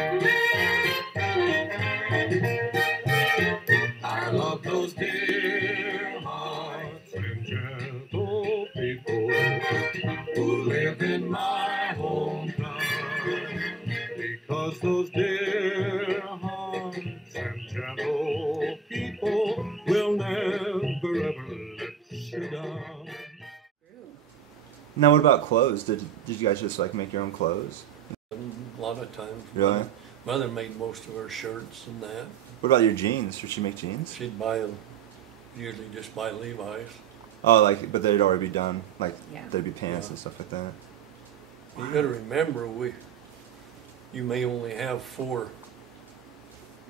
I love those dear hearts and gentle people who live in my hometown. Because those dear hearts and gentle people will never ever let you down. Now, what about clothes? Did you guys just like make your own clothes? A lot of times. Really? Mother made most of her shirts and that. What about your jeans? Did she make jeans? She'd usually just buy Levi's. Oh, like, but they'd already be done. Like, Yeah. there'd be pants Yeah. and stuff like that. You got to remember, you may only have 4,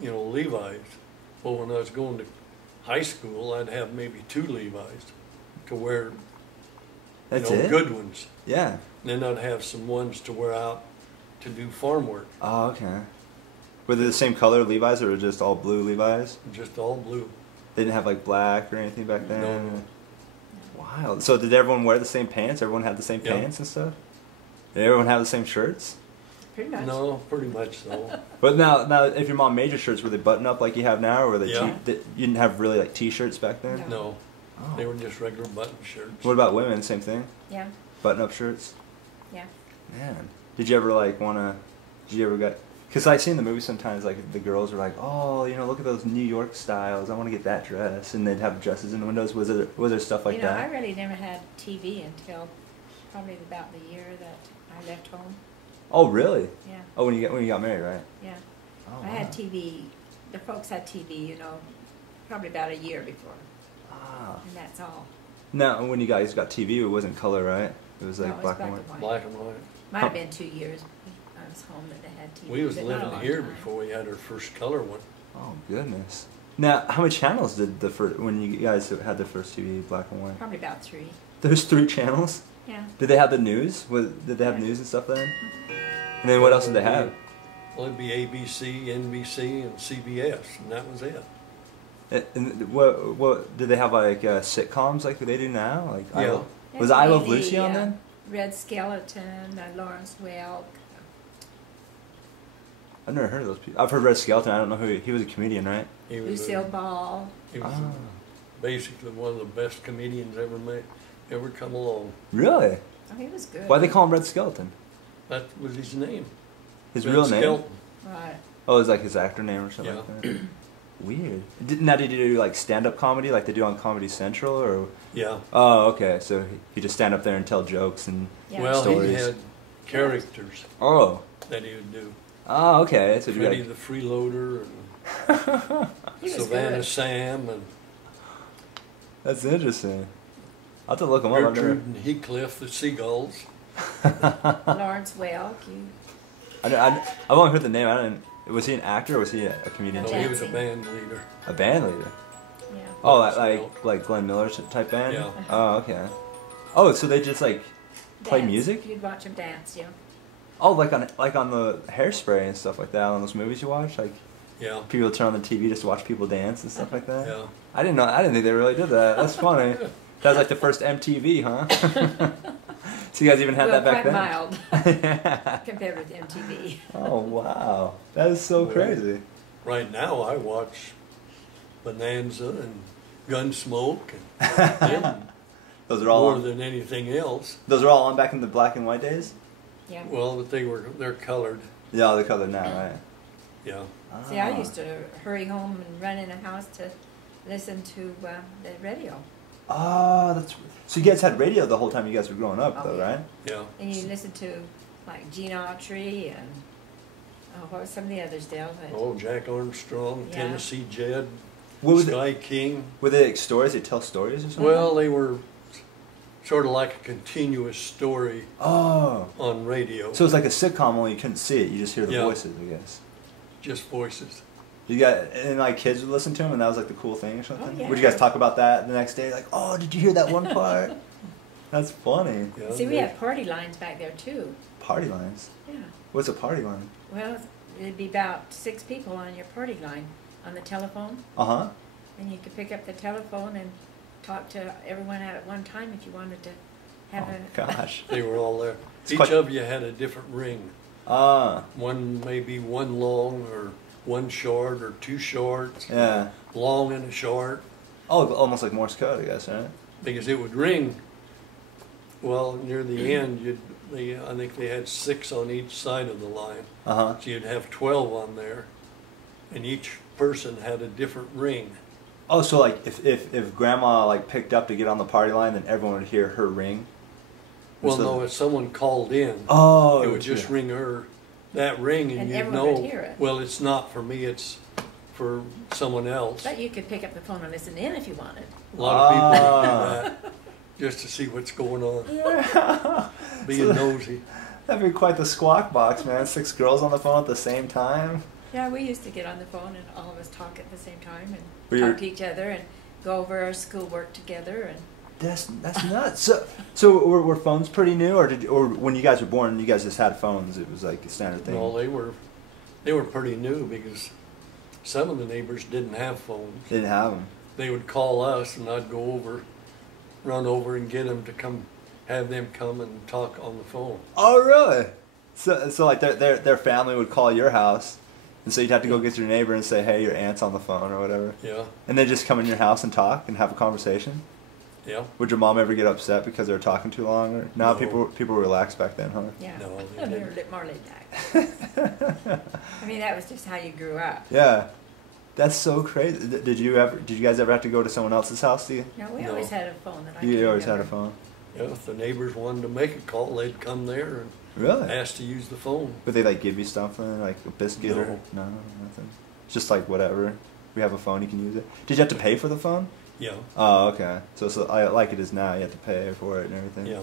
Levi's. Well, when I was going to high school, I'd have maybe 2 Levi's to wear. That's it? Good ones. Yeah. And then I'd have some ones to wear out to do farm work. Oh, okay. Were they the same color Levi's or just all blue Levi's? Just all blue. They didn't have like black or anything back then? No. Wild. So did everyone wear the same pants? Everyone had the same Yeah. pants and stuff? Did everyone have the same shirts? Pretty much. No, pretty much so. But now, if your mom made your shirts, were they button up like you have now, or were they? Yeah. You didn't have really like T-shirts back then. No, Oh. they were just regular button shirts. What about women? Same thing. Yeah. Button up shirts. Yeah. Man, did you ever like wanna? Did you ever get? Because I see in the movies sometimes like the girls are like, oh, look at those New York styles. I want to get that dress, and they'd have dresses in the windows. Was there stuff like that? I really never had TV until probably about the year that I left home. Oh, really? Yeah. Oh, when you got married, right? Yeah. Oh, I had wow. TV. The folks had TV, probably about a year before, Ah. and that's all. Now, when you guys got TV, it wasn't color, right? It was like No, it was black and white. Black and white. Might have been 2 years I was home that they had TV. We was but not a living long here time. before we had our first color one. Oh goodness. Now, how many channels did when you guys had the first TV, black and white? Probably about 3. There's 3 channels. Yeah. Did they have the news? Did they have Yeah. news and stuff then? And then what else did they have? Well, it'd be ABC, NBC, and CBS, and that was it. And what did they have like sitcoms like they do now? Like Yeah. Was There's I Love maybe, Lucy on then? Red Skeleton, Lawrence Welk. I've never heard of those people. I've heard Red Skeleton. I don't know who he was. A comedian, right? He was, Lucille Ball. he was Ah. basically one of the best comedians ever come along. Really? Oh, he was good. Why they call him Red Skeleton? That was his name. His Red real name? Skelton. Right. Oh, it's like his actor name or something Yeah. like that. Weird. Now, did you do like stand-up comedy like they do on Comedy Central, or? Yeah. Oh, okay. So he just stand up there and tell jokes and Yeah. Well, stories. he had characters Oh. that he would do. Oh, okay. So Freddie you the Freeloader and He was Savannah good. Sam and That's interesting. I'll have to look him up. I've never- Gertrude and Heathcliff, the Seagulls. Lawrence Welk. I've only heard the name. I didn't. Was he an actor or was he a comedian? No, Yeah. he was a band leader. A band leader. Yeah. Oh, Lawrence like Glenn Miller type band. Yeah. Oh, okay. Oh, so they just like play Dance. music? You'd watch him dance, yeah. Oh, like on the Hairspray and stuff like that. On those movies you watch, like Yeah. people turn on the TV just to watch people dance and stuff like that. Yeah. I didn't know. I didn't think they really did that. That's funny. That was like the first MTV, huh? So you guys even had Well, that back quite then? mild compared with MTV. Oh wow, that is so Well, crazy. Right now I watch Bonanza and Gunsmoke and them Those are all more than anything else. those are all on back in the black and white days. Yeah. Well, but they're colored. Yeah, they're colored now, right? Yeah. See, I used to hurry home and run in the house to listen to the radio. Oh, that's so. You guys had radio the whole time you guys were growing up, Oh, though, yeah. right? Yeah. And you listen to like Gene Autry and what were some of the others, Dell? Oh, Jack Armstrong, Yeah. Tennessee Jed, What was Sky King. Were they like stories? They tell stories or something? Well, they were sort of like a continuous story Oh, on radio. so it's like a sitcom, only you couldn't see it. You just hear the Yeah. voices, I guess. Just voices. You got and like kids would listen to them, and that was like the cool thing or something. Oh, yeah. Would you guys talk about that the next day? Like, oh, did you hear that one part? That's funny. Yeah, See, we they- had party lines back there too. Party lines. Yeah. What's a party line? Well, it'd be about 6 people on your party line on the telephone, Uh huh. and you could pick up the telephone and talk to everyone at one time if you wanted to have Oh gosh. They were all there. It's Each quite- of you had a different ring. One maybe one long or one short or two shorts. Yeah. Long and a short. Oh, almost like Morse code, I guess, right? Because it would ring. Well, near the end, I think they had 6 on each side of the line. Uh-huh. So you'd have 12 on there, and each person had a different ring. Oh, so like if grandma like picked up to get on the party line, then everyone would hear her ring? Well, So- no, if someone called in, Oh, it would just ring her that ring, and And you'd everyone know. would hear it. Well, it's not for me; it's for someone else. But you could pick up the phone and listen in if you wanted. A lot of people Ah. would do that just to see what's going on, Yeah. being nosy. That'd be quite the squawk box, man. 6 girls on the phone at the same time. Yeah, we used to get on the phone and all of us talk at the same time Were and you- talk to each other and go over our schoolwork together. And That's nuts. So were phones pretty new, or when you guys were born, you guys just had phones? It was like a standard thing. No, they were pretty new because some of the neighbors didn't have phones. They didn't have them. They would call us, and I'd run over and get them to have them come and talk on the phone. Oh, really? So like their family would call your house, and so you'd have to go get your neighbor and say, hey, your aunt's on the phone or whatever. Yeah, And they just come in your house and talk and have a conversation. yeah. Would your mom ever get upset because they were talking too long? Or no, No. people were relaxed back then, huh? yeah, No, they we were didn't. a bit more laid back. I mean, that was just how you grew up. Yeah, that's so crazy. Did you guys ever have to go to someone else's house? Do you? No, we No. always had a phone that I You can always had a remember. phone. Yeah, if the neighbors wanted to make a call, they'd come there and Really? ask to use the phone. Would they like give you something like a biscuit or No. nothing? It's just like whatever. We have a phone, you can use it. Did you have to pay for the phone? Yeah, Oh, okay. So like it is now, you have to pay for it and everything. yeah.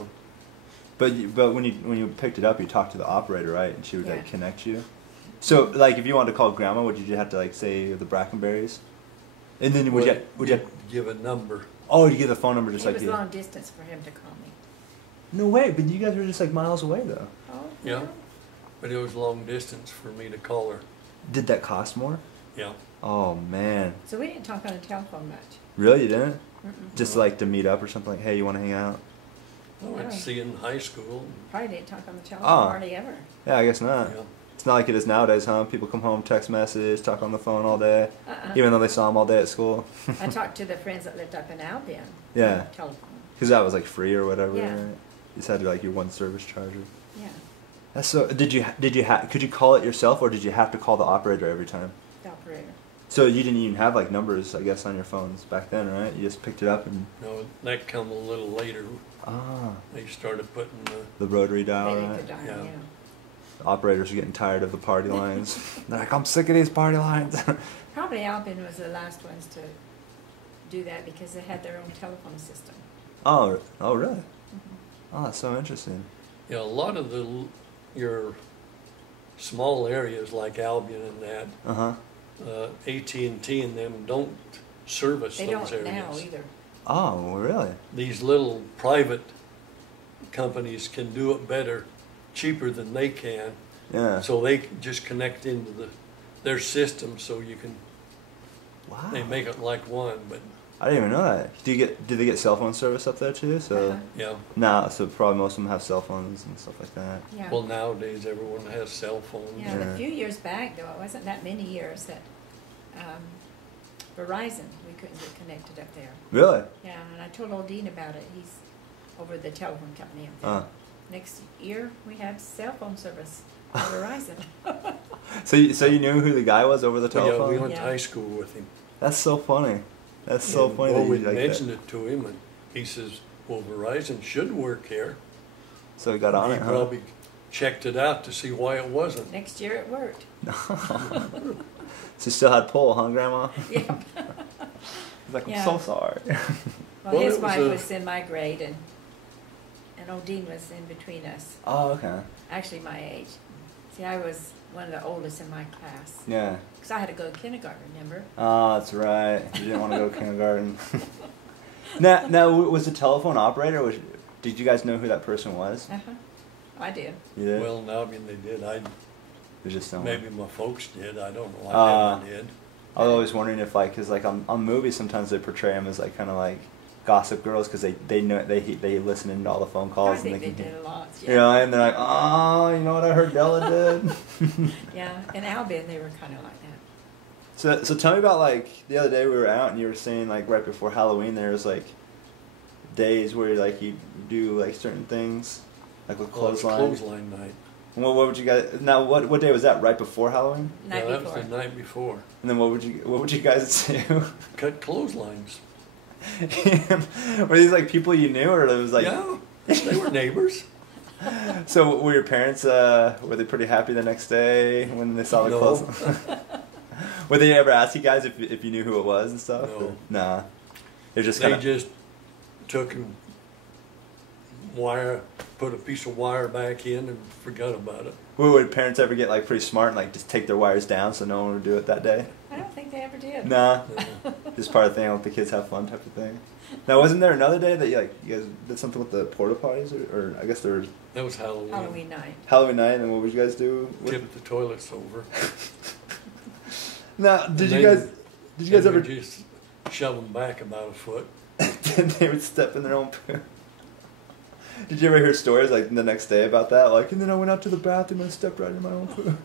But when you picked it up, you talked to the operator, right? And she would like Yeah. connect you. So like if you wanted to call grandma, would you have to like say the Brackenberries? And then would you give a number? oh, you give the phone number just It like was you. long distance for him to call me. No way, but you guys were just like miles away though. Oh, Yeah. But it was long distance for me to call her. Did that cost more? Yeah. Oh man. So we didn't talk on the telephone much. Really, you didn't? Mm-mm. Just like to meet up or something like, hey, you want to hang out? I went to see you in high school. Probably didn't talk on the telephone Oh. hardly ever. Yeah, I guess not. Yeah. It's not like it is nowadays, huh? People come home, text message, talk on the phone all day, even though they saw them all day at school. I talked to the friends that lived up in Albion. Yeah. on the telephone. Because that was like free or whatever. Yeah. Right? You just had like your one service charger. Yeah, That's so. Could you call it yourself, or did you have to call the operator every time? the operator. So you didn't even have like numbers, I guess, on your phones back then, right? You just picked it up and No, that come a little later. They started putting the rotary dial, They right? could die, Yeah. yeah. The operators are getting tired of the party lines. They're like, I'm sick of these party lines. Probably Albion was the last ones to do that because they had their own telephone system. oh, really? Mm-hmm. Oh, that's so interesting. a lot of your small areas like Albion and that, Uh huh. AT&T and them don't service They those don't areas. now either. Oh, really? These little private companies can do it better, cheaper than they can. Yeah. So they can just connect into their system, so you can. Wow. They make it like one, but I didn't even know that. Do they get cell phone service up there too? So Uh-huh. yeah. nah, so probably most of them have cell phones and stuff like that. Yeah. Well, nowadays everyone has cell phones. Yeah, Yeah. a few years back, though, it wasn't that many years that Verizon, we couldn't get connected up there. Really? Yeah, and I told old Dean about it. He's over the telephone company up there. Next year, we had cell phone service on Verizon. So you knew who the guy was over the Well, telephone? yeah, we went to Yeah. high school with him. That's so funny. That's so And, funny well, that we you like mentioned that. it to him, and he says, "Well, Verizon should work here." So he got on he it, huh? probably checked it out to see why it wasn't. Next year, it worked. So you still had pull, huh, Grandma? Yeah. He's like, I'm Yeah. so sorry. Well, Well, his it was wife a- was in my grade, and old Dean was in between us. Oh, okay. Actually, my age. See, I was one of the oldest in my class. Yeah. Because I had to go to kindergarten, remember? Oh, that's right. You didn't want to go to kindergarten. Now, was the telephone operator? Did you guys know who that person was? Uh-huh. I did. You did? Well, now I mean they did. It was just someone. Maybe my folks did. I don't know. I never did. I was always wondering if, like, cause like on movies sometimes they portray him as like kind of like Gossip Girls because they know they listen into all the phone calls I think and they they can did a lot. you know, and they're like, oh, you know what I heard Della did. Yeah, in Albion they were kind of like that. So tell me about like the other day we were out and you were saying like right before Halloween there was like days where like you do like certain things like with clothesline. Clothesline night. And what would you guys now? What day was that? Right before Halloween? Night Yeah, before. that was the night before. And then what would you guys do? Cut clotheslines. Were these like people you knew, or it was like? Yeah, they were neighbors. So were your parents? Were they pretty happy the next day when they saw the No. clothes? Would they ever ask you guys if you knew who it was and stuff? No. Or? Nah. They just They kind of. just took and put a piece of wire back in and forgot about it. Would parents ever get like pretty smart and like just take their wires down so no one would do it that day? I don't think they ever did. Nah. No. Just part of the thing, let the kids have fun type of thing. Now, wasn't there another day that you guys did something with the porta potties, or I guess there was That was Halloween. Halloween night. Halloween night, and what would you guys do? Tipped the toilets over. Now, did you And guys then ever? we just shove them back about a foot. Then they would step in their own poo. Did you ever hear stories like the next day about that? Like, and then I went out to the bathroom and stepped right in my own poo.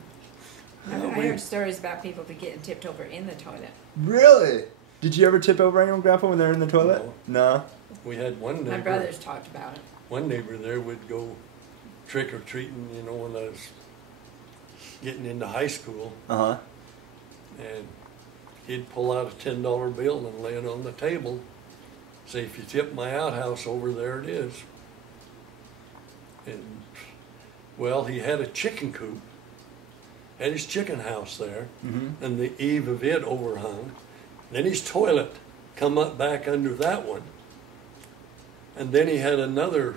I heard stories about people getting tipped over in the toilet. Really? Did you ever tip over anyone, Grandpa, when they were in the toilet? No. We had one neighbor. My brothers talked about it. One neighbor there would go trick or treating, you know, when I was getting into high school, Uh huh. and he'd pull out a $10 bill and lay it on the table. Say, if you tip my outhouse over, there it is. And well, he had a chicken coop, had his chicken house there, Mm-hmm. and the eave of it overhung. Then his toilet come up back under that one. And then he had another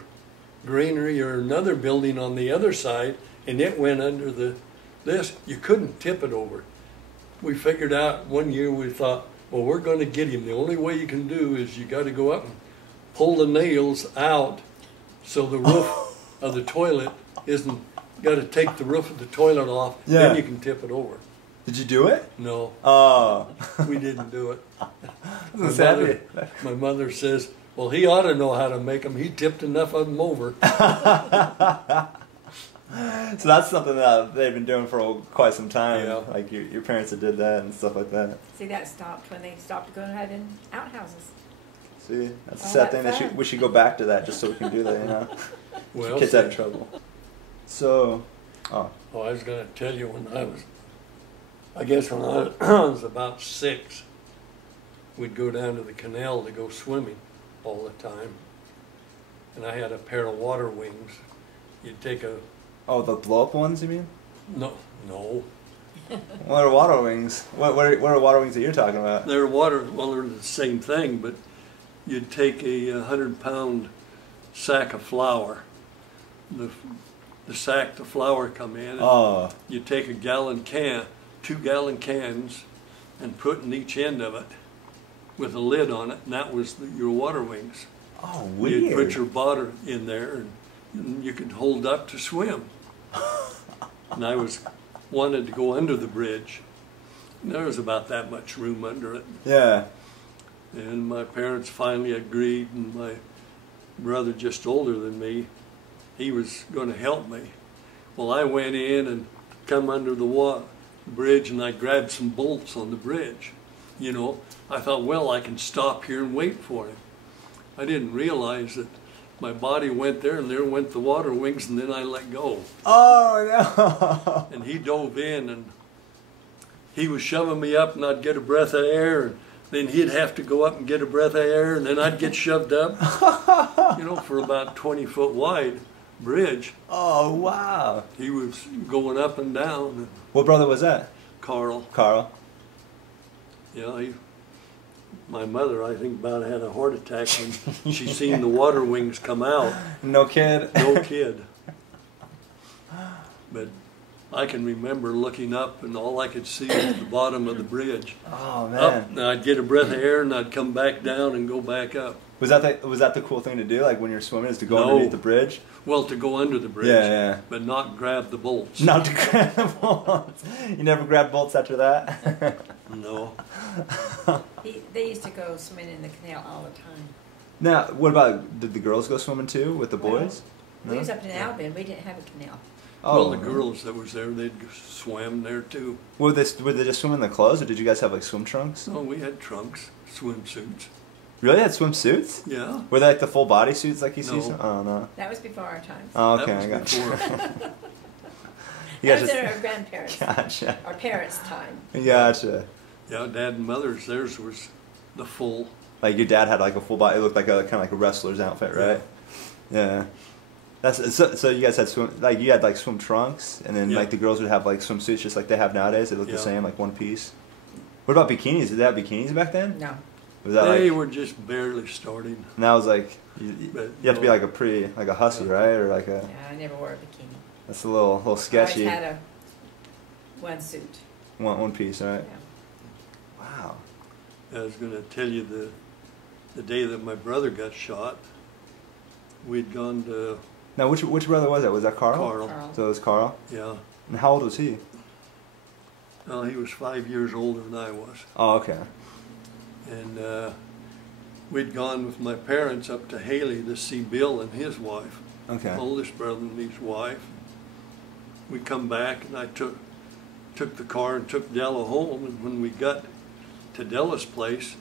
granary or another building on the other side, and it went under this. You couldn't tip it over. We figured out one year, we thought, well, we're going to get him. The only way you can do is you got to go up and pull the nails out so the roof of the toilet isn't, got to take the roof of the toilet off, Yeah. then you can tip it over. Did you do it? No, Oh. we didn't do it. Sadly. My mother says, well, he ought to know how to make them. He tipped enough of them over. So that's something that they've been doing for quite some time. Yeah. Like your parents that did that and stuff like that. See, that stopped when they stopped going ahead in outhouses. See, that's a Oh, sad that's thing. sad. We should go back to that just so we can do that. You know, Well, kids have trouble. So, I was going to tell you when I guess when I was about 6, we'd go down to the canal to go swimming all the time. And I had a pair of water wings. You'd take a, the blow up ones, you mean? no, What are water wings? What are water wings that you're talking about? they're they're the same thing, but you'd take a 100-pound sack of flour. The sack the flour come in, and Oh, you take a 2-gallon cans, and put in each end of it with a lid on it, and that was your water wings. weird. You'd put your water in there, and you could hold up to swim. And I wanted to go under the bridge. And there was about that much room under it. Yeah. And my parents finally agreed, and my brother, just older than me, he was going to help me. Well, I went in and come under the bridge, and I grabbed some bolts on the bridge. You know, I thought, well, I can stop here and wait for him. I didn't realize that my body went there, and there went the water wings, and then I let go. Oh no. And he dove in, and he was shoving me up, and I'd get a breath of air, and then he'd have to go up and get a breath of air, and then I'd get shoved up, you know, for about 20-foot wide bridge. Oh wow. He was going up and down. And What brother was that? Carl, Carl. yeah, my mother, I think, about had a heart attack when she seen the water wings come out. No kid. No kid. But I can remember looking up, and all I could see was the bottom of the bridge. Oh man. Up, and I'd get a breath of air, and I'd come back down and go back up. Was that the cool thing to do? Like when you're swimming, is to go No. underneath the bridge? Well, to go under the bridge, Yeah. but not grab the bolts. Not to grab the bolts. You never grabbed bolts after that? No. They used to go swimming in the canal all the time. Now, what about, did the girls go swimming too with the boys? We was up in Albion. We didn't have a canal. Oh. Well, the girls that was there, they'd swam there too. Would they just swim in the clothes, or did you guys have like swim trunks? No, we had trunks, swimsuits. Really had swimsuits? Yeah. Were they like the full body suits like you see? No. Oh no. That was before our time. Oh, okay, That I was got you. before. You That guys was just, in our grandparents' gotcha. our parents' time. Gotcha. Yeah, Dad and Mother's, theirs was the full. Like your dad had like a full body. It looked like a kind of like a wrestler's outfit, right? Yeah. That's so. You guys had you had like swim trunks, and then Yeah. like the girls would have like swimsuits just like they have nowadays. They look the Yeah. same, like one piece. What about bikinis? Did they have bikinis back then? No. Was that They like? were just barely starting. And that was like But, you have to be like a hussy, right? Or like a. Yeah, I never wore a bikini. That's a little sketchy. I always had a one suit. One piece, right? Yeah. Wow. I was going to tell you the day that my brother got shot, we'd gone to, Now, which brother was that? Was that Carl? Carl. So it was Carl. Yeah. And how old was he? Well, he was 5 years older than I was. Oh, okay. And we'd gone with my parents up to Haley to see Bill and his wife, Okay. oldest brother and his wife. We come back, and I took the car and took Della home. And when we got to Della's place,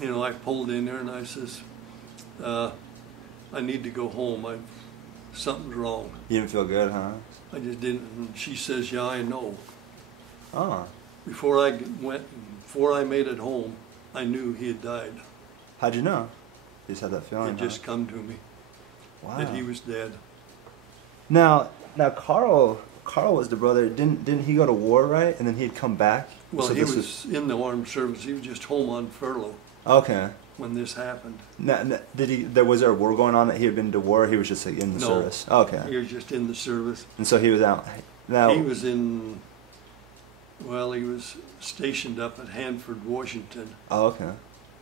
you know, I pulled in there and I says, I need to go home. Something's wrong. You didn't feel good, huh? I just didn't. And she says, yeah, I know. Oh. Before I made it home, I knew he had died. How'd you know? You just had that feeling. It just come to me Wow. that he was dead. Now, Carl was the brother. Didn't he go to war, right? And then he'd come back. Well, So he this was in the armed service. He was just home on furlough Okay. when this happened. Now, was there a war going on that he had been to war? Or he was just like, in the No. service. Okay. He was just in the service. And so he was out. Now. He was he was stationed up at Hanford, Washington. Oh, okay.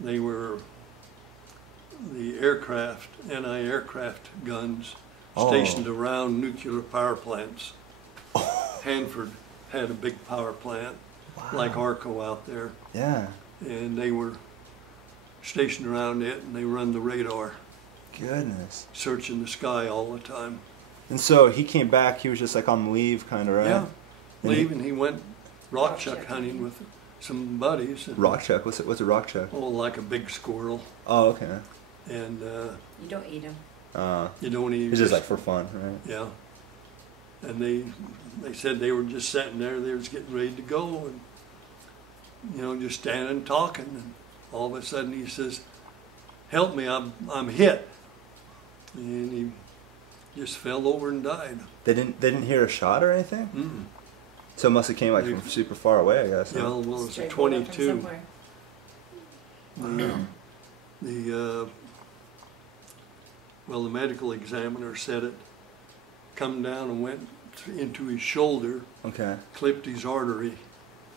They were the anti-aircraft guns stationed around nuclear power plants. Hanford had a big power plant, like Arco out there, Yeah. and they were stationed around it, and they run the radar, Goodness. searching the sky all the time. And so he came back. He was just like on leave, kind of, right? Yeah, And leave, and he went rock chuck hunting with some buddies. And, Rock chuck. What's a rock chuck? oh, like a big squirrel, Oh, okay. and You don't eat them. you don't even. It's just like for fun, right? Yeah. And they said they were just sitting there, they was getting ready to go, and, you know, just standing talking, and all of a sudden he says, help me, I'm hit. And he just fell over and died. They didn't hear a shot or anything? Mm. So it must have came like from super far away, I guess. Yeah, huh? well, it was a Straight bullet from 22. somewhere. The medical examiner said it come down and went into his shoulder, Okay. clipped his artery.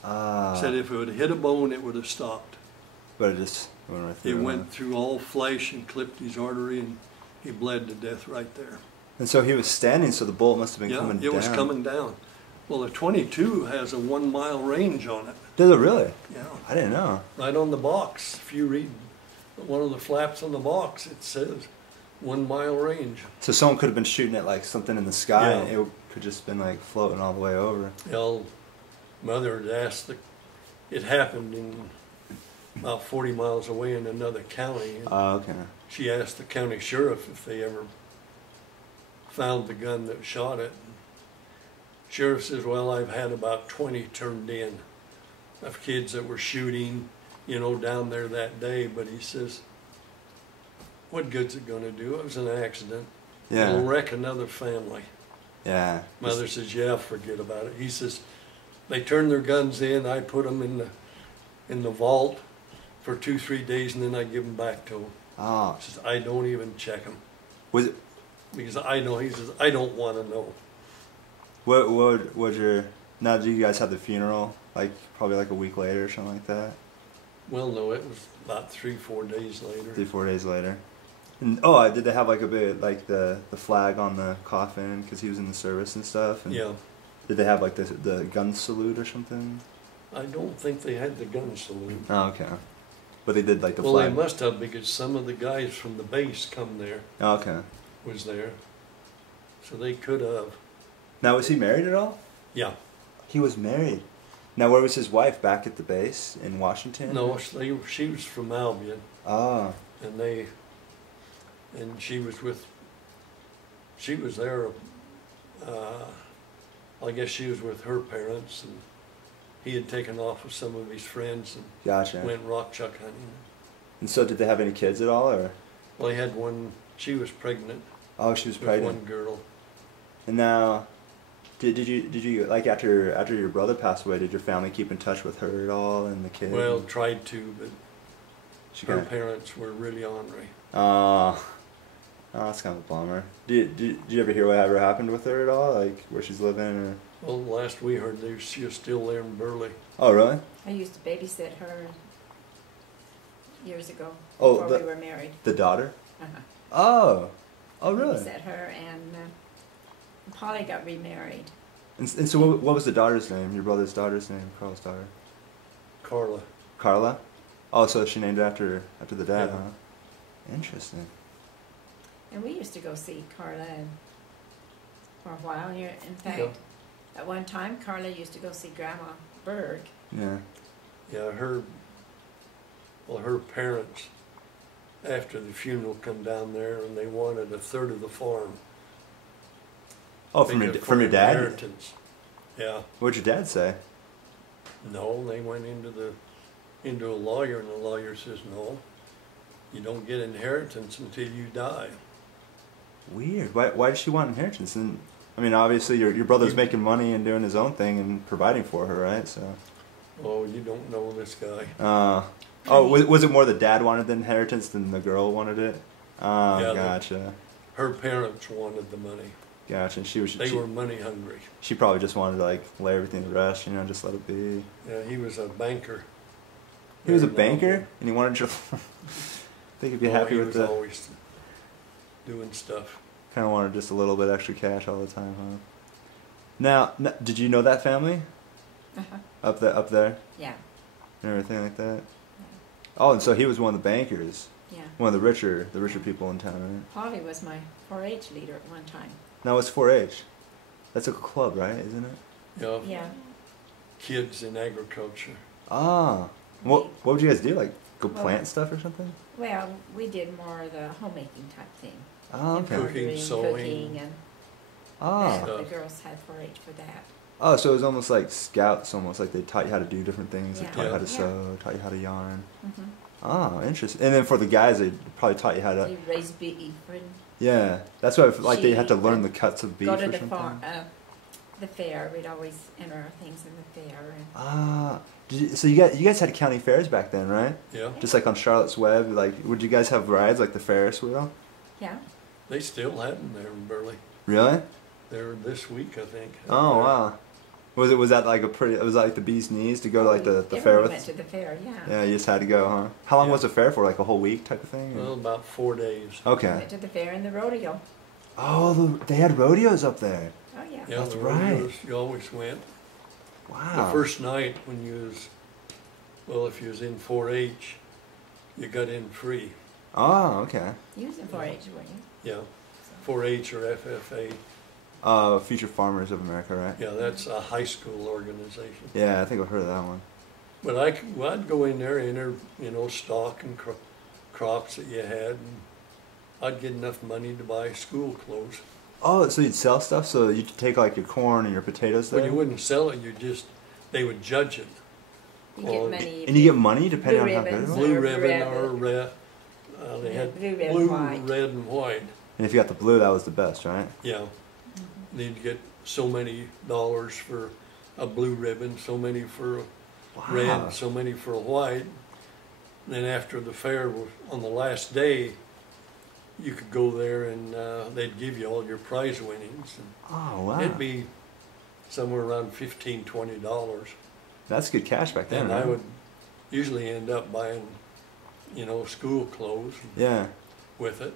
Ah. Said if it would have hit a bone, it would have stopped. But it just went right through. It huh? went through all flesh and clipped his artery, and he bled to death right there. And so he was standing, so the bullet must have been Yeah, coming down. it was coming down. Well, the 22 has a 1 mile range on it. Does it really? Yeah, I didn't know. right on the box. If you read one of the flaps on the box, it says 1 mile range. So someone could have been shooting at like something in the sky, Yeah. and it could just been like floating all the way over. Well, Mother had asked it happened in about 40 miles away in another county. And Oh, okay. she asked the county sheriff if they ever found the gun that shot it. Sheriff says, well, I've had about 20 turned in of kids that were shooting, you know, down there that day. But he says, what good's it going to do? It was an accident. Yeah. It'll wreck another family. Yeah. Mother says, yeah, forget about it. He says, they turned their guns in. I put them in the vault for 2-3 days, and then I give them back to him. Oh. He says, I don't even check them. Was it? Because I know, he says, I don't want to know. What was your? Now, do you guys have the funeral? Like probably like a week later or something like that. Well, no, it was about 3-4 days later. 3-4 days later. And, did they have like a bit like the flag on the coffin because he was in the service and stuff? And Yeah. Did they have like the gun salute or something? I don't think they had the gun salute. Oh, okay. But they did like the Well, flag. they must have, because some of the guys from the base come there, Oh, okay. was there. So they could have. Now, was he married at all? Yeah. He was married. Now, where was his wife? Back at the base in Washington? No, she was from Albion, Ah. and she was there, I guess she was with her parents, and he had taken off with some of his friends and Gotcha. went rock chuck hunting. And so, did they have any kids at all, or? Well, he had one, she was pregnant Oh, she was with pregnant. one girl. And now, did you like after your brother passed away? Did your family keep in touch with her at all and the kid? Well, tried to, but she her kinda, parents were really ornery. Oh, that's kind of a bummer. Did you ever hear whatever happened with her at all? Like where she's living? Or? Well, last we heard, she was still there in Burley. Oh, really? I used to babysit her years ago, Oh, before we were married. The daughter? Uh-huh. Oh, really? Babysat her, and Polly got remarried. And so, what was the daughter's name? Your brother's daughter's name? Carl's daughter? Carla. Carla? Oh, so she named it after the dad, Yeah. huh? Interesting. And we used to go see Carla for a while. In fact, Yeah. at one time, Carla used to go see Grandma Berg. Yeah. Yeah, her parents, after the funeral, come down there and they wanted a third of the farm. Oh, They from got your dad? inheritance. Yeah. What'd your dad say? No, they went into a lawyer, and the lawyer says, no, you don't get inheritance until you die. Weird. Why did she want inheritance? And I mean, obviously, your brother's making money and doing his own thing and providing for her, right? So. Oh, you don't know this guy. Was it more the dad wanted the inheritance than the girl wanted it? Oh, Yeah, gotcha. Her parents wanted the money. Gotcha. And They were money hungry. She probably just wanted to like lay everything to rest, just let it be. Yeah, he was a banker. He was a Very banker, knowledgeable. and he wanted you. Think he'd be happy with He was the. always doing stuff. Kind of wanted just a little bit extra cash all the time, huh? Now, did you know that family Uh-huh. up there, Yeah, and everything like that? Oh, and so he was one of the bankers, yeah. one of the richer people in town, right? Polly was my 4-H leader at one time. Now it's 4-H. That's a club, right? Isn't it? Yeah. Yeah. Kids in agriculture. Ah, what would you guys do? Like go Well, plant stuff or something? Well, we did more of the homemaking type thing. Oh, okay. Embroidery and sewing. cooking, and Ah. the Stuff. girls had 4-H for that. Oh, so it was almost like scouts, almost like they taught you how to do different things. They Yeah. taught you how to Yeah. sew, taught you how to yarn. Mm-hmm. Oh, interesting. And then for the guys, they probably taught you how to. They raised beef and Yeah, that's why like they had to sheep learn and the cuts of beef go or to the something. the fair. We'd always enter our things in the fair. And Ah, so you guys had county fairs back then, right? Yeah. Just like on Charlotte's Web, like would you guys have rides like the Ferris wheel? yeah, They still have them there in Burley. Really? They're this week, I think. Oh wow. Was that like it was like the bee's knees to go to like the fair everyone with? went to the fair. Yeah. Yeah, you just had to go, huh? How long Yeah. was the fair for? Like a whole week type of thing? Well, about 4 days. Okay. Went to the fair and the rodeo. Oh, they had rodeos up there. Oh yeah. Yeah, That's the right. rodeos, you always went. Wow. The first night when if you was in 4-H, you got in free. Oh, okay. You was in 4-H, weren't you? Yeah, 4-H or FFA. Future Farmers of America, right? Yeah, that's a high school organization. Yeah, I think I've heard of that one. But I'd go in there, enter, stock and crops that you had, and I'd get enough money to buy school clothes. Oh, so you'd sell stuff? So you'd take like your corn and your potatoes there? Well, you wouldn't sell it, they would judge it. You Oh, get money. And you get money depending Blue on how good it ribbons. was? Blue Or ribbon red. or red. They Yeah, had blue, red, blue, white. red, and white. And if you got the blue, that was the best, right? Yeah. Mm-hmm. They'd get so many dollars for a blue ribbon, so many for a Wow. red, so many for a white. And then after the fair, on the last day, you could go there and they'd give you all your prize winnings. And Oh, wow. it'd be somewhere around $15, $20. That's good cash back then, And right? I would usually end up buying, school clothes Yeah. with it.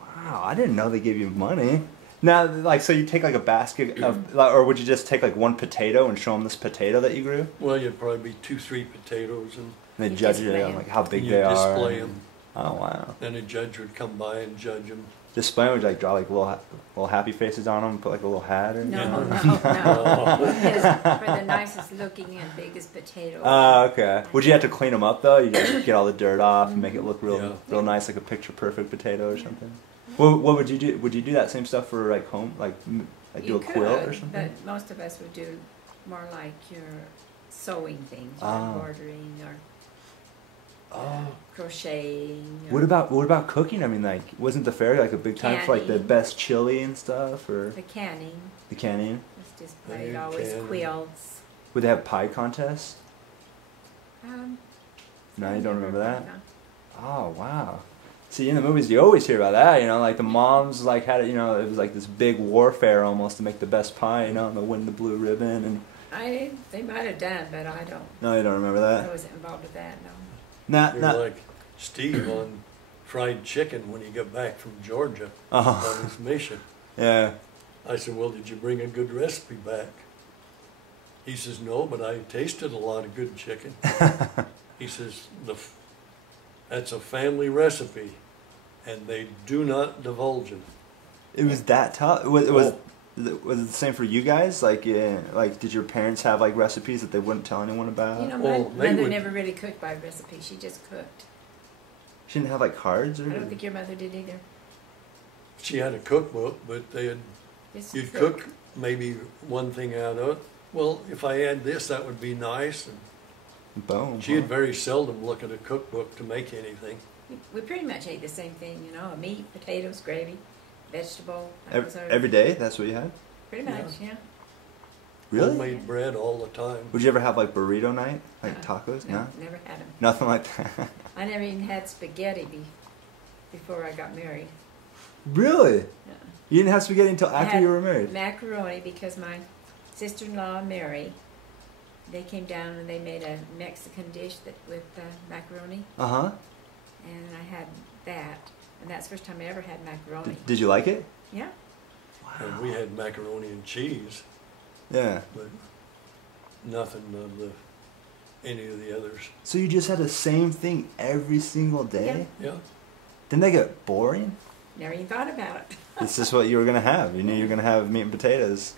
Wow, I didn't know they gave you money. Now, like, so you take like a basket of, or would you just take like one potato and show them this potato that you grew? Well, you'd probably be 2-3 potatoes, and And they You judge display it on 'em. like how big you they are. display them. Oh wow! Then a judge would come by and judge them. Display 'em, would you like draw like little happy faces on them, put like a little hat or? No, Yeah. no. Because for the nicest looking and biggest potato. Oh, okay. Would you have to clean them up though? You just get all the dirt off and make it look Yeah. real nice, like a picture perfect potato or something. What would you do? Would you do that same stuff for like home, like do You a quilt or could, something? But most of us would do more like your sewing things, or Ah. embroidering, or Oh. crocheting. Or What about cooking? I mean, like, wasn't the fair like a big time for like the Canning. best chili and stuff, or the canning. the canning? Was displayed Yeah, always canning. quilts. Would they have pie contests? No, you don't remember that? No. Oh wow. See, in the movies, you always hear about that. You know, like the moms like had it. You know, it was like this big warfare almost to make the best pie. You know, and to win the blue ribbon. And They might have done, but I don't. no, you don't remember I that. wasn't involved with that. No. Not You're like Steve on fried chicken when he got back from Georgia Oh, on his mission. yeah. I said, well, did you bring a good recipe back? He says, no, but I tasted a lot of good chicken. He says, that's a family recipe, and they do not divulge it. It was that tough. Was it the same for you guys? Like, yeah, like, did your parents have like recipes that they wouldn't tell anyone about? You know, Well, my they mother would- never really cooked by recipe. She just cooked. She didn't have like cards, or I don't think your mother did either. She had a cookbook, but Just you'd cook maybe one thing out of it. Well, if I add this, that would be nice. And boom. she'd very seldom look at a cookbook to make anything. We pretty much ate the same thing, you know, meat, potatoes, gravy, vegetable. That was our, Every day, that's what you had. pretty much, yeah. Really? Homemade bread all the time. Would you ever have like burrito night, like tacos? No, No, never had them. nothing like that. I never even had spaghetti before I got married. Really? No. You didn't have spaghetti until I after had you were married? Macaroni, because my sister-in-law Mary, they came down and they made a Mexican dish with macaroni, Uh huh. and I had that, and that's the first time I ever had macaroni. Did you like it? Yeah. And we had macaroni and cheese, Yeah. but nothing of any of the others. So you just had the same thing every single day? Yeah. Didn't that get boring? Never even thought about it. It's just what you were gonna have. You knew you were gonna have meat and potatoes.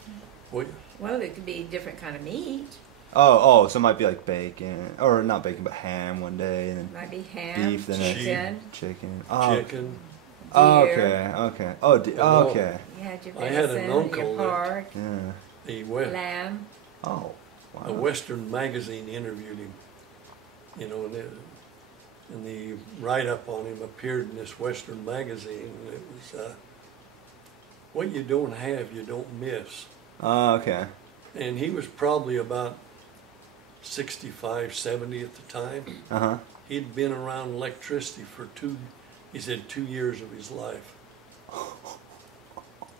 Well, Well, it could be different kind of meat. Oh, so it might be like bacon, or not bacon, but ham one day, and then Might be ham, beef, then chicken. chicken. Oh, chicken. oh, deer. okay. Oh, well, okay. You had your I had an venison, uncle your that- pork, Yeah. lamb. Oh, A wow. Western magazine interviewed him. You know, and the write-up on him appeared in this Western magazine, and it was, what you don't have, you don't miss. Oh, okay. And he was probably about 65, 70 at the time. Uh huh. He'd been around electricity for 2 years of his life.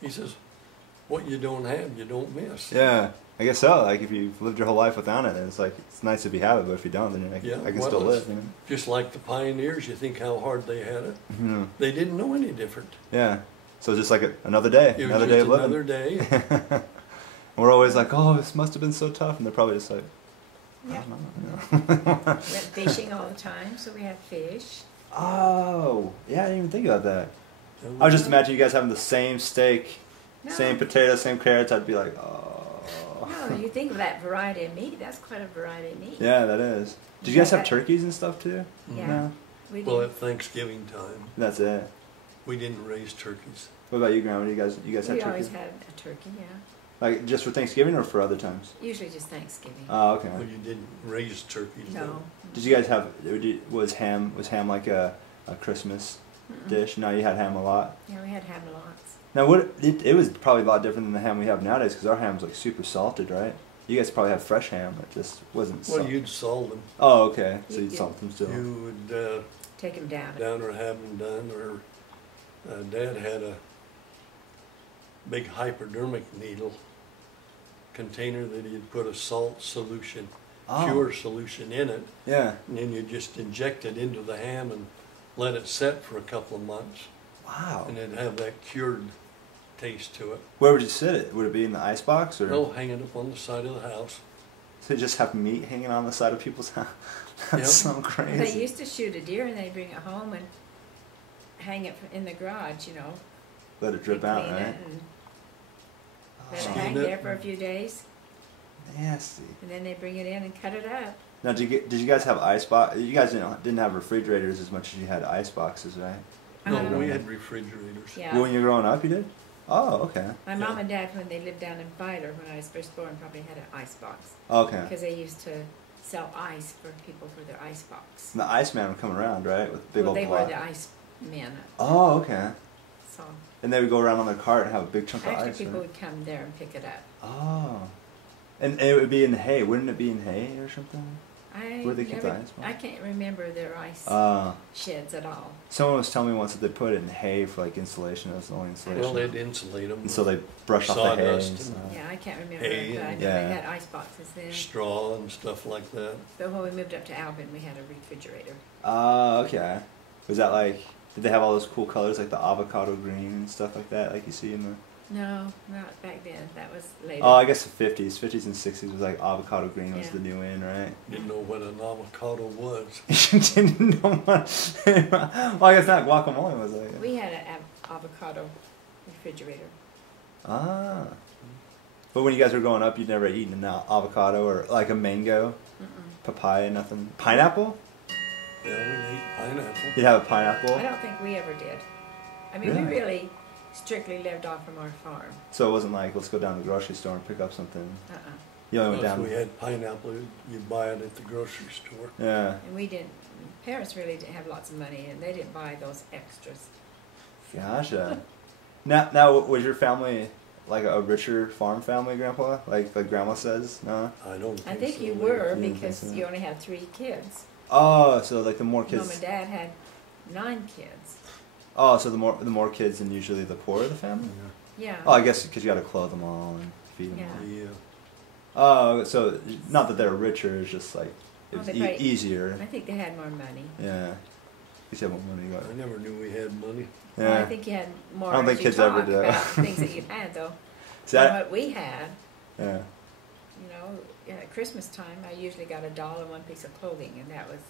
He says, what you don't have, you don't miss. Yeah, I guess so. Like if you've lived your whole life without it, then it's like it's nice if you have it, but if you don't, then you're like, Yeah, I can well, still it's live. You know? Just like the pioneers, you think how hard they had it. Mhm. They didn't know any different. Yeah. So it's just like another day, It was another just day of living. another day. We're always like, oh, this must have been so tough, and they're probably just like, I Yeah. don't know. Went fishing all the time, so we had fish. Oh, yeah, I didn't even think about that. I was just imagining you guys having the same steak, No. same potatoes, same carrots. I'd be like, oh. No, you think of that variety of meat, that's quite a variety of meat. Yeah, that is. Did you guys have turkeys and stuff too? Yeah. No. We Well, did. at Thanksgiving time, That's it. we didn't raise turkeys. What about you, Grandma? You guys have We turkeys? always had a turkey, yeah. Like just for Thanksgiving or for other times? Usually just Thanksgiving. Oh, okay. Well, you didn't raise turkeys. No. Did you guys have? Was ham like a Christmas Mm-mm. dish? No, you had ham a lot. Yeah, we had ham lots. Now, it was probably a lot different than the ham we have nowadays because our ham's like super salted, right? You guys probably have fresh ham. It just wasn't. Well, salt. you'd salt them. Oh, okay. So You you'd did. salt them still. You would Take them down. down or have them done, or Dad had a big hypodermic needle container that he'd put a salt solution, Oh. pure solution in it, Yeah. and then you just inject it into the ham and let it set for a couple of months, Wow. and then have that cured taste to it. Where would you sit it? Would it be in the ice box or? No, hanging up on the side of the house. So you just have meat hanging on the side of people's house. That's Yep. so They crazy. used to shoot a deer and they'd bring it home and hang it in the garage, you know. Let it drip They'd out, clean right? it and let it Oh, hang Steam it. there for a few days, nasty. and then they bring it in and cut it up. Now, did you guys have ice box? You guys didn't have refrigerators as much as you had ice boxes, right? No, Um, we had refrigerators. Yeah. When you were growing up, you did? Oh, okay. My Yeah. mom and dad, when they lived down in Filer, when I was first born, probably had an ice box. Okay. Because they used to sell ice for people for their ice box. And the Iceman would come around, right, with big Well, old they were block. the ice men. Oh, okay. So And they would go around on their cart and have a big chunk of actually ice. people right? would come there and pick it up. Oh. And it would be in hay. Wouldn't it be in hay or something? I Where they keep the never, ice box? I can't remember their ice Uh, sheds at all. someone was telling me once that they put it in hay for like insulation. That was the only insulation. Well, they'd insulate them. and so they brush off the hay and Sawdust stuff. Yeah, I can't remember, Hay but I know and- they Yeah. had ice boxes then. straw and stuff like that. But when we moved up to Alvin, we had a refrigerator. Okay. Was that like, did they have all those cool colors like the avocado green and stuff like that, like you see in the... No, not back then. That was later. Oh, I guess the 50s. 50s and 60s was like avocado green was Yeah. the new in, right? Didn't know what an avocado was. You didn't know what... well, I guess not guacamole was like... We had an avocado refrigerator. Ah. But when you guys were growing up, you'd never eaten an avocado or like a mango, Mm-mm. papaya, nothing. Pineapple? Yeah, we ate pineapple. You'd have a pineapple. I don't think we ever did. I mean, Really? we really strictly lived off from our farm. So it wasn't like, let's go down to the grocery store and pick up something. Uh-uh. You only Well, went if down. we had pineapple, you buy it at the grocery store. Yeah. And we didn't, parents really didn't have lots of money and they didn't buy those extras. Gotcha. Now, was your family like a richer farm family, Grandpa? Like Grandma says? No? I don't think I think so. you They- were think because so. you only had 3 kids. Oh, so like the more Mom and kids... Dad had 9 kids. Oh, so the more kids than usually the poorer the family? Yeah. Oh, I guess because you got to clothe them all and feed them Yeah. all. Yeah. Oh, so not that they're richer, it's just like it Well, was they probably- easier. I think they had more money. Yeah. You have more money. I never knew we had money. Yeah. Well, I think you had more I don't as think you kids ever talk do. about things that you had, though. See, Than I- what we had, yeah. you know, at Christmas time, I usually got $1 and 1 piece of clothing, and that was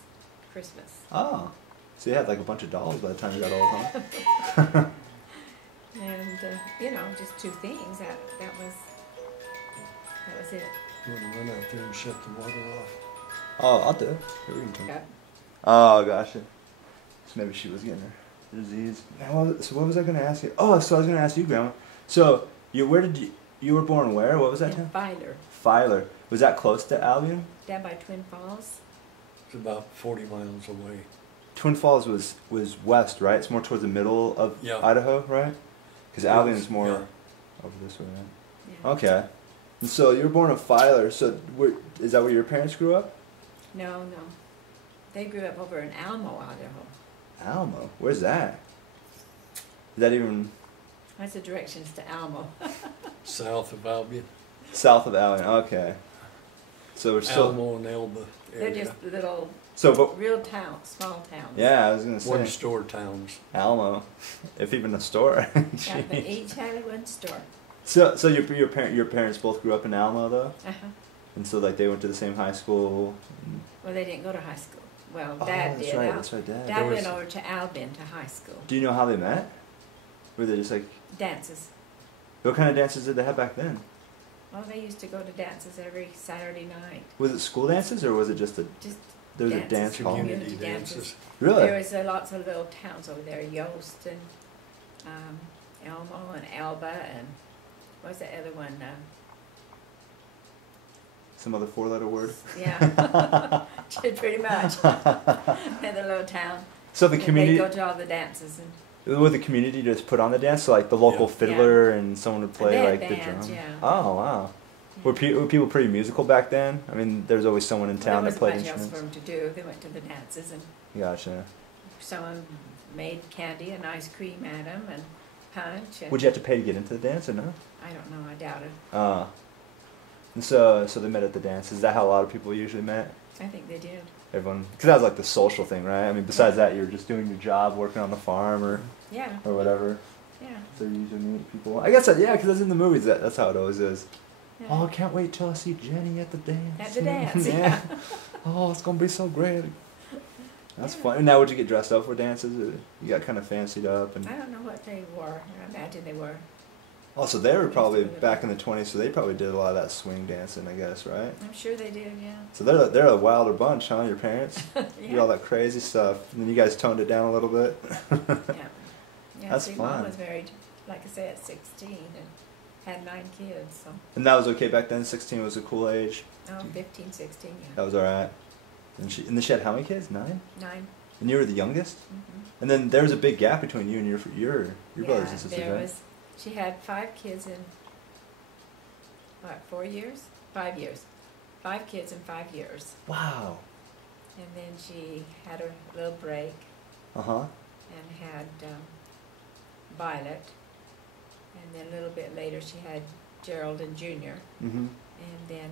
Christmas. Oh. So you had like a bunch of dolls by the time you got old, huh? And, you know, just 2 things. That was it. I'm gonna run out there and shut the water off. Oh, I'll do it. Here, we can talk. Yep. Oh, gotcha. So maybe she was getting her disease. Now, so what was I going to ask you? Oh, so I was going to ask you, Grandma. So you were born where? What was that In town? Filer, Filer. Was that close to Albion? down by Twin Falls. It's about 40 miles away. Twin Falls was west, right? It's more towards the middle of Yeah. Idaho, right? Because Albion's more Yeah. over this way, right? Yeah. Okay. And so you were born in Filer. So is that where your parents grew up? No. They grew up over in Almo, Idaho. Almo. Where's that? Is that even That's the directions to Almo. South of Albion. south of Albion? Okay. So we're still. Almo and Elba They're area. just little, So, but real towns, small towns. yeah, I was gonna say One store towns. Almo, if even a store. Yeah, they Jeez. each had one store. So your parents both grew up in Almo though, Uh-huh. and so like they went to the same high school. Well, they didn't go to high school. Well, Oh, Dad that's did. right. That's right, Dad. Dad There was- went over to Albin to high school. Do you know how they met? Were they just like Dances. what kind of dances did they have back then? Well, they used to go to dances every Saturday night. Was it school dances or was it just Just there was a dances, dance hall? Community Community dances. dances. Really? There was lots of little towns over there, Yost and Elmo and Alba and what's the other one? Some other 4-letter word. Yeah, pretty much. Another little town. So the And community they go to all the dances and would the community just put on the dance? So like the local Yeah. fiddler and someone would play they had like bands, the drum. yeah. Oh wow. Were people pretty musical back then? I mean, there's always someone in Well, town there that wasn't played much else for instruments. them to do. They went to the dances and Gotcha. someone made candy and ice cream at them and punch. And Would you have to pay to get into the dance or no? I don't know. I doubt it. And so they met at the dance. Is that how a lot of people usually met? I think they did. Everyone, because that was like the social thing, right? I mean, besides that, you were just doing your job, working on the farm or Yeah. whatever. Yeah. So you usually meet people. I guess yeah, because that's in the movies. That's how it always is. Yeah. Oh, I can't wait till I see Jenny at the dance. At the dance, Yeah. Oh, it's gonna be so great. That's Yeah. fun. Now, would you get dressed up for dances? Or you got kind of fancied up and. I don't know what they wore. I imagine they were. Oh, so they were probably Basically, back in the 20s, so they probably did a lot of that swing dancing, I guess, right? I'm sure they did, yeah. So they're a wilder bunch, huh? Your parents? You do all that crazy stuff, and then you guys toned it down a little bit. Yeah. Yeah, That's see, fun. Mom was married, like I said, at 16 and had 9 kids, so. And that was okay back then. 16 was a cool age. Oh, 15, 16, yeah. That was all right. And then she had how many kids? 9. 9. And you were the youngest. Mm-hmm. And then there was a big gap between you and your brothers and sisters, there right? was. She had 5 kids in, what, 4 years? 5 years. 5 kids in 5 years. Wow. And then she had a little break Uh huh. and had Violet. And then a little bit later she had Gerald and Junior. Mm-hmm. And then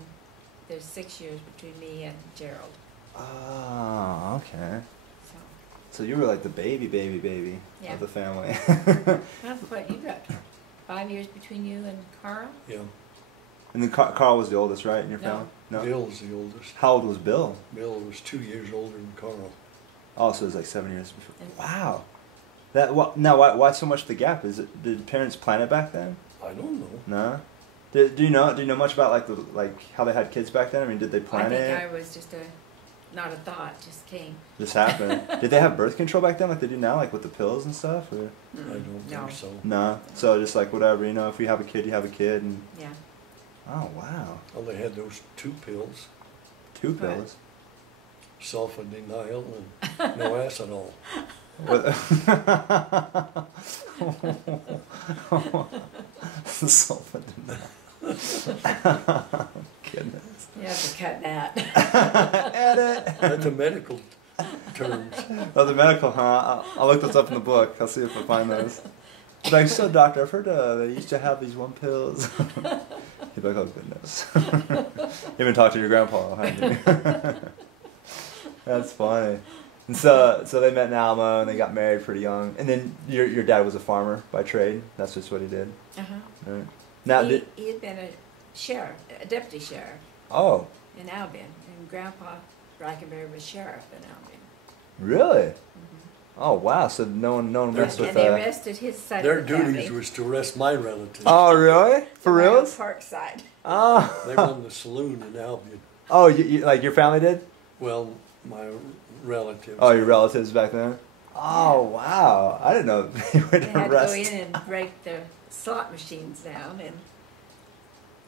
there's 6 years between me and Gerald. Oh, okay. So, So you were like the baby Yeah. of the family. that's what you got. 5 years between you and Carl? Yeah. And then Carl was the oldest, right, in your No. family? No. Bill's the oldest. How old was Bill? Bill was 2 years older than Carl. Oh, so it was like 7 years before. And- Wow. Now, why so much the gap? Did parents plan it back then? I don't know. No. Do you know much about like how they had kids back then? I mean, did they I plan think it? I was just not a thought, just came. Just happened. Did they have birth control back then, like they do now, like with the pills and stuff? Or? I don't No. think so. No. So just like whatever, if you have a kid, you have a kid, and Yeah. oh wow, Well, they had those 2 pills, 2 Right. pills. sulfadeniol and no acetol. Sulfadeniol. Goodness. You have to cut that. Edit. That's a medical terms. Oh, the medical, huh? I'll look those up in the book. I'll see if I find those. Like, so doctor, I've heard they used to have these 1 pills. He'd be like, oh goodness. You haven't talked to your grandpa, have you? That's funny. And so they met in Alamo and they got married pretty young. And then your dad was a farmer by trade. That's just what he did. Uh-huh. Right. Now, he had been a sheriff, a deputy sheriff oh, in Albion, and Grandpa Reichenberg was sheriff in Albion. really? Mm-hmm. Oh wow. So no one messed with And they arrested his side Their of the family. duties was to arrest my relatives. Oh really? For around real? Parkside. Oh. They run the saloon in Albion. Oh, you like your family did? Well, my relatives. Oh, your relatives back then? Oh, wow. I didn't know they would They had to go arrest. in and break the slot machines down and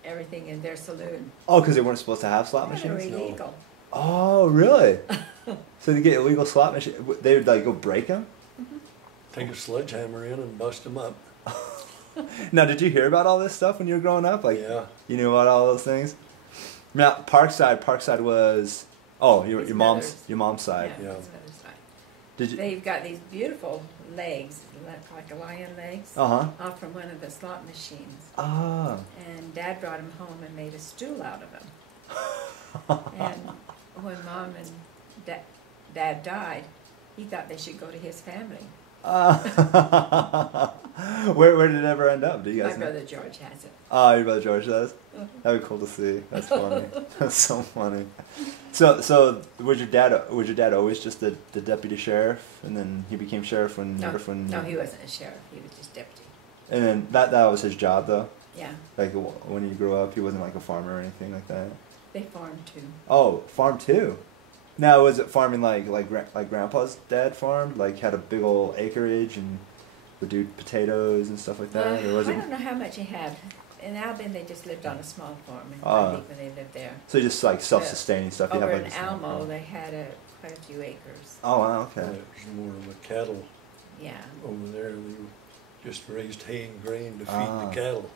everything in their saloon. Oh, because they weren't supposed to have slot They were machines? No. illegal. Oh, really? So they get illegal slot machines. They would like go break them? Take a sledgehammer in and bust them up. Now, did you hear about all this stuff when you were growing up? Like, Yeah. you knew about all those things? Now, Parkside was, oh, your His mom's mother's. side. Yeah. his mother's side. Did you? They've got these beautiful legs, like a lion legs, Uh-huh. off from one of the slot machines. Ah. And Dad brought him home and made a stool out of them. And when Mom and Dad died, he thought they should go to his family. Where did it ever end up? Do you My guys know? brother George has it. Oh, your brother George does? That'd be cool to see. That's funny. That's so funny. So was your dad always just the deputy sheriff, and then he became sheriff when No, he wasn't a sheriff. He was just deputy. And then that was his job though. Yeah, Like when he grew up, he wasn't like a farmer or anything like that. they farmed too. Oh, farm too. Now was it farming like Grandpa's dad farmed, like had a big old acreage and would do potatoes and stuff like that, or was I it? don't know how much he had. In Albion, they just lived on a small farm. And Ah. I think when they lived there. So just like self-sustaining stuff. You Over have like in a small Almo, farm. they had quite a few acres. Oh wow, okay. It was more of a cattle Yeah. over there. They just raised hay and grain to feed Ah. the cattle.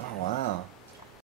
Oh wow.